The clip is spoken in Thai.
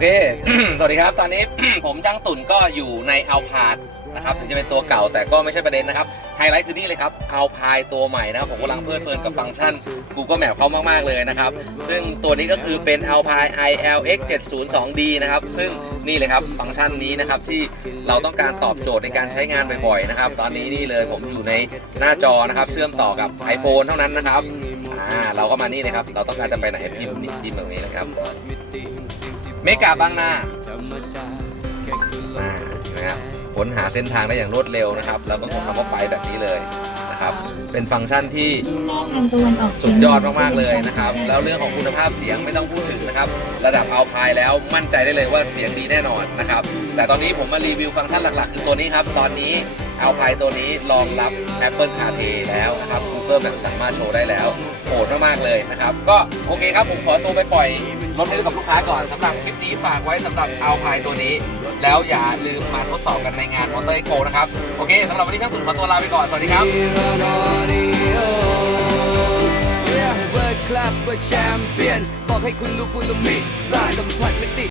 เค สวัสดีครับ ตอนนี้ ผมช่างตุ่นก็อยู่ในเอาพาดนะครับ ถึงจะเป็นตัวเก่าแต่ก็ไม่ใช่ประเด็นนะครับ ไฮไลท์คือนี่เลยครับเอาพายตัวใหม่นะครับผมกำลังเพลิดเพลินกับฟังก์ชัน Google Map เขามาก ๆ เลยนะครับ ซึ่งตัวนี้ก็คือเป็นเอาพาย ILX 702D นะครับ ซึ่งนี่เลยครับฟังก์ชันนี้นะครับที่เราต้องการตอบโจทย์ในการใช้งานบ่อยๆนะครับ ตอนนี้นี่เลยผมอยู่ในหน้าจอนะครับ เชื่อมต่อกับ iPhone เท่านั้นนะครับอ่าเราก็มานี่เลยครับ เราต้องการจะไปไหนพิมพ์นี่พิมพ์แบบนี้นะครับ เมกาบางนาอ่านะครับค้นหาเส้นทางได้อย่างรวดเร็วนะครับ แล้วก็กดคำว่าไปแบบนี้เลยนะครับ เป็นฟังก์ชันที่ทางตะวันออกสุดยอดมากๆเลยนะครับ แล้วเรื่องของคุณภาพเสียงไม่ต้องพูดถึงนะครับ ระดับเอาพายแล้วมั่นใจได้เลยว่าเสียงดีแน่นอนนะครับ แต่ตอนนี้ผมมารีวิวฟังก์ชันหลักๆ คือตัวนี้ครับ ตอนนี้ เอาพายตัวนี้รองรับ Apple CarPlay แล้วนะครับ Google แบบสามารถโชว์ได้แล้วโหดมากๆเลยนะครับ ก็โอเคครับ ผมขอตัวไปปล่อยรถให้กับลูกค้าก่อนสำหรับคลิปนี้ฝากไว้สำหรับเอาพายตัวนี้ แล้วอย่าลืมมาทดสอบกันในงานมอเตอร์โกนะครับ โอเคสำหรับวันนี้ช่างตุ่นขอตัวลาไปก่อน สวัสดีครับเวิร์ดคลาสเวิร์ดแชมเปี้ยนบอกให้คุณรู้คุณมีรายสัมผัสไม่ติด